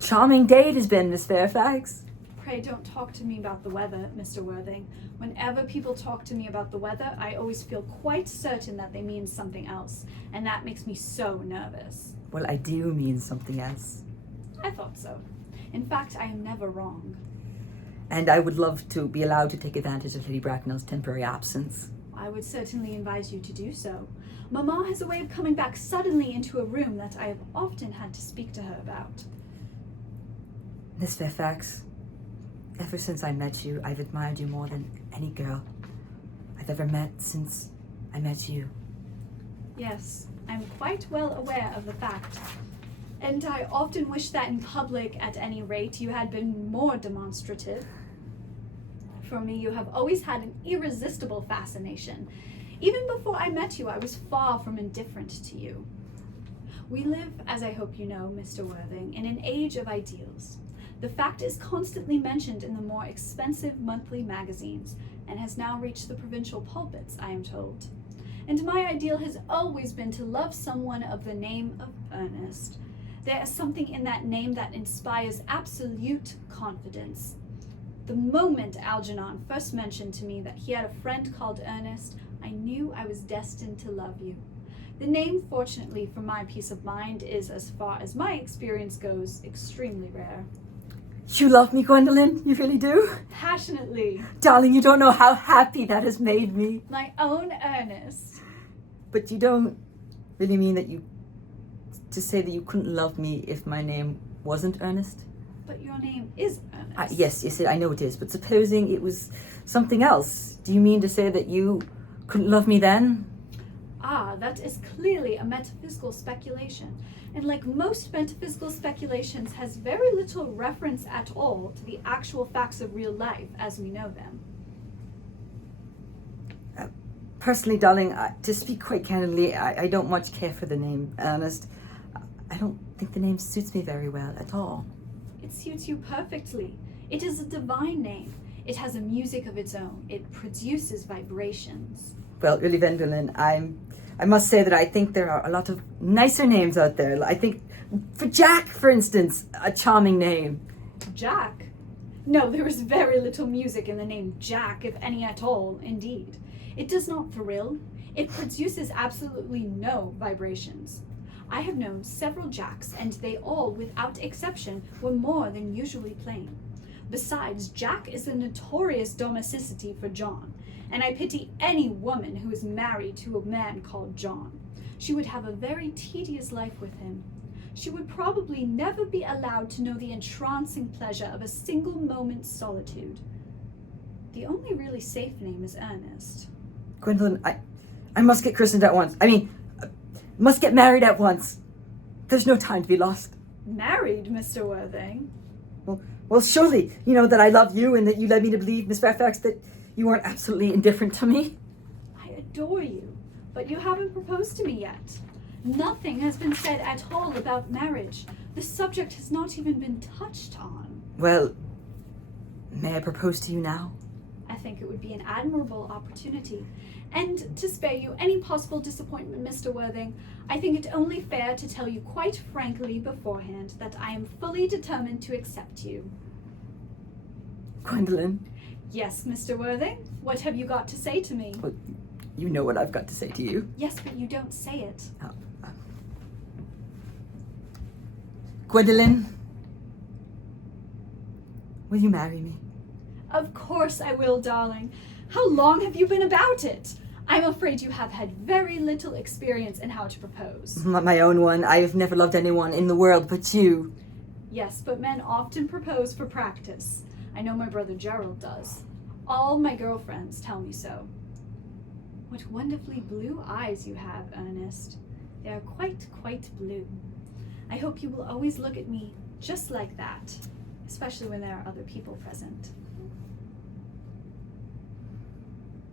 charming day it has been, Miss Fairfax. Pray don't talk to me about the weather, Mr. Worthing. Whenever people talk to me about the weather, I always feel quite certain that they mean something else, and that makes me so nervous. Well, I do mean something else. I thought so. In fact, I am never wrong. And I would love to be allowed to take advantage of Lady Bracknell's temporary absence. I would certainly advise you to do so. Mamma has a way of coming back suddenly into a room that I have often had to speak to her about. Miss Fairfax, ever since I met you, I've admired you more than any girl I've ever met since I met you. Yes, I'm quite well aware of the fact. And I often wish that in public, at any rate, you had been more demonstrative. For me, you have always had an irresistible fascination. Even before I met you, I was far from indifferent to you. We live, as I hope you know, Mr. Worthing, in an age of ideals. The fact is constantly mentioned in the more expensive monthly magazines, and has now reached the provincial pulpits, I am told. And my ideal has always been to love someone of the name of Ernest. There is something in that name that inspires absolute confidence. The moment Algernon first mentioned to me that he had a friend called Ernest, I knew I was destined to love you. The name, fortunately for my peace of mind, is, as far as my experience goes, extremely rare. You love me, Gwendolen? You really do? Passionately. Darling, you don't know how happy that has made me. My own Ernest. But you don't really mean to say that you couldn't love me if my name wasn't Ernest? But your name is Ernest. Yes, I know it is. But supposing it was something else, do you mean to say that you couldn't love me then? Ah, that is clearly a metaphysical speculation. And like most metaphysical speculations, has very little reference at all to the actual facts of real life as we know them. Personally, darling, to speak quite candidly, I don't much care for the name Ernest. I don't think the name suits me very well at all. It suits you perfectly. It is a divine name. It has a music of its own. It produces vibrations. Well, really, Gwendolen, I must say that I think there are a lot of nicer names out there. I think, for Jack, for instance, a charming name. Jack? No, there is very little music in the name Jack, if any at all, indeed. It does not thrill. It produces absolutely no vibrations. I have known several Jacks, and they all, without exception, were more than usually plain. Besides, Jack is a notorious domesticity for John, and I pity any woman who is married to a man called John. She would have a very tedious life with him. She would probably never be allowed to know the entrancing pleasure of a single moment's solitude. The only really safe name is Ernest. Gwendolen, I must get christened at once. Must get married at once. There's no time to be lost. Married, Mr. Worthing? Well, surely, you know that I love you and that you led me to believe, Miss Fairfax, that you aren't absolutely indifferent to me. I adore you, but you haven't proposed to me yet. Nothing has been said at all about marriage. The subject has not even been touched on. Well, may I propose to you now? I think it would be an admirable opportunity. And to spare you any possible disappointment, Mr. Worthing, I think it only fair to tell you quite frankly beforehand that I am fully determined to accept you. Gwendolen? Yes, Mr. Worthing? What have you got to say to me? Well, you know what I've got to say to you. Yes, but you don't say it. Gwendolen, will you marry me? Of course I will, darling. How long have you been about it? I'm afraid you have had very little experience in how to propose. My own one. I have never loved anyone in the world but you. Yes, but men often propose for practice. I know my brother Gerald does. All my girlfriends tell me so. What wonderfully blue eyes you have, Ernest. They are quite blue. I hope you will always look at me just like that, especially when there are other people present.